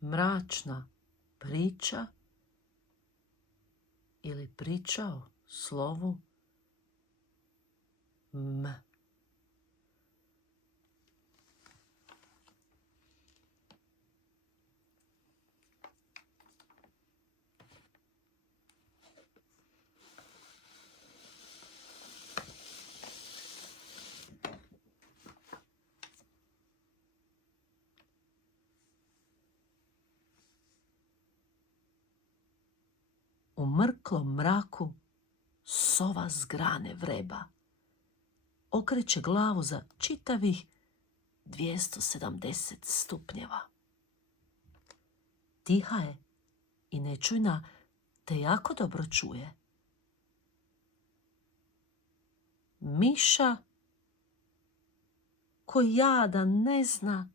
mračna priča ili priča o slovu M. U mrklom mraku sova s grane vreba. Okreće glavu za čitavih 270 stupnjeva. Tiha je i nečujna, te jako dobro čuje. Miša, koji jadan ne zna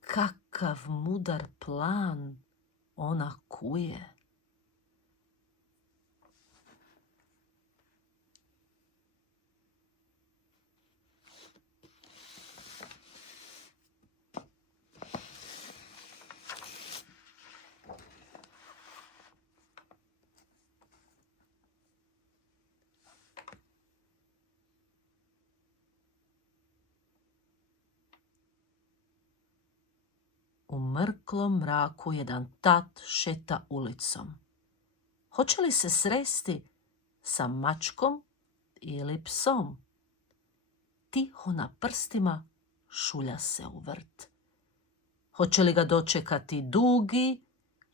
kakav mudar plan ona kuje. U mrklom mraku jedan tat šeta ulicom. Hoće li se sresti sa mačkom ili psom? Tiho na prstima šulja se u vrt. Hoće li ga dočekati dugi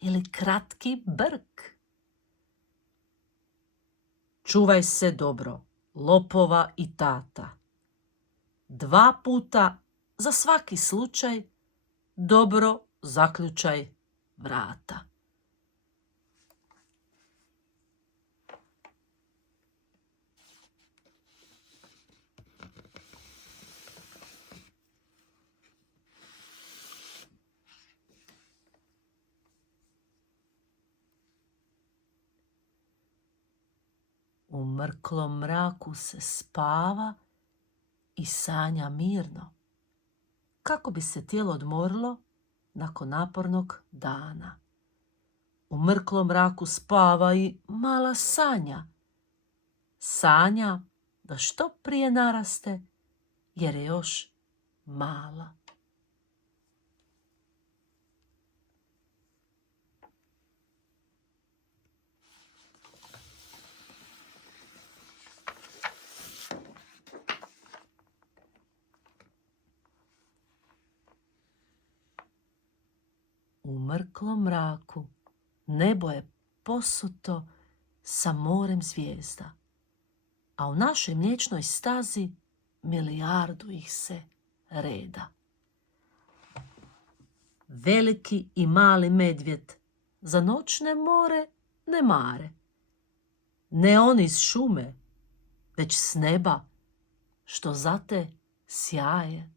ili kratki brk? Čuvaj se dobro, lopova i tata. 2 puta za svaki slučaj dobro zaključaj vrata. U mrklom mraku se spava i sanja mirno, kako bi se tijelo odmorilo nakon napornog dana. U mrklom mraku spava i mala Sanja. Sanja da što prije naraste, jer je još mala. U mrklom mraku nebo je posuto sa morem zvijezda, a u našoj mliječnoj stazi milijardu ih se reda. Veliki i mali medvjed za noćne more ne mare. Ne on iz šume, već s neba, što zate sjaje.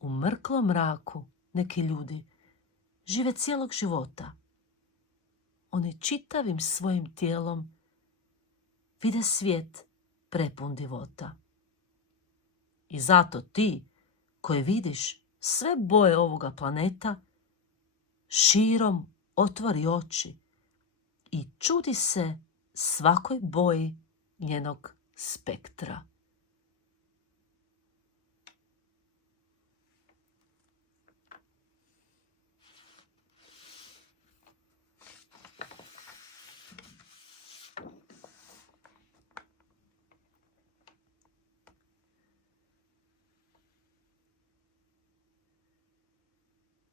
U mrklom mraku neki ljudi žive cijelog života. Oni čitavim svojim tijelom vide svijet prepun divota. I zato ti koji vidiš sve boje ovoga planeta, širom otvori oči i čudi se svakoj boji njenog spektra.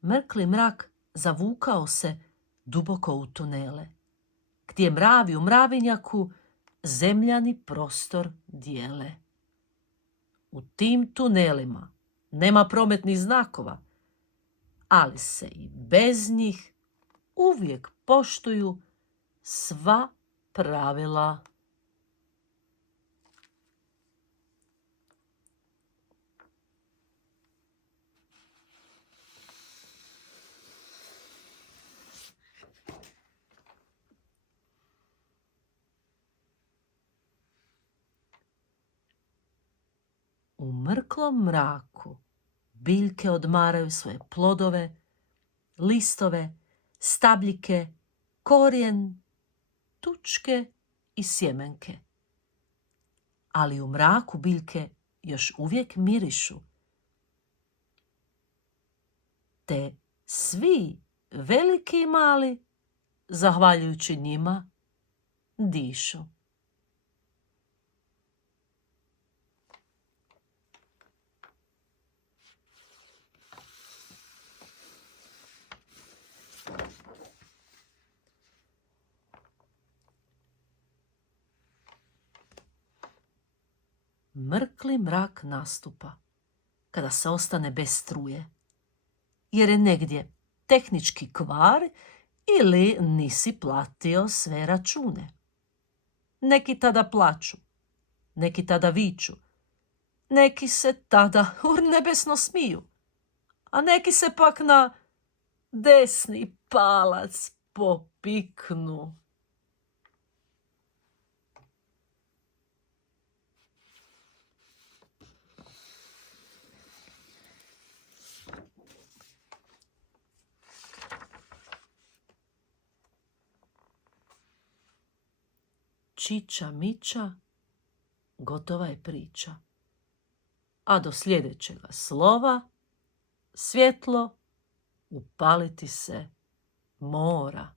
Mrkli mrak zavukao se duboko u tunele, gdje mravi u mravinjaku zemljani prostor dijele. U tim tunelima nema prometnih znakova, ali se i bez njih uvijek poštuju sva pravila. U mrklom mraku biljke odmaraju svoje plodove, listove, stabljike, korijen, tučke i sjemenke. Ali u mraku biljke još uvijek mirišu. Te svi, veliki i mali, zahvaljujući njima, dišu. Mrkli mrak nastupa kada se ostane bez struje, jer je negdje tehnički kvar ili nisi platio sve račune. Neki tada plaču, neki tada viču, neki se tada urnebesno smiju, a neki se pak na desni palac popiknu. Čiča miča, gotova je priča. A do sljedećega slova svjetlo upaliti se mora.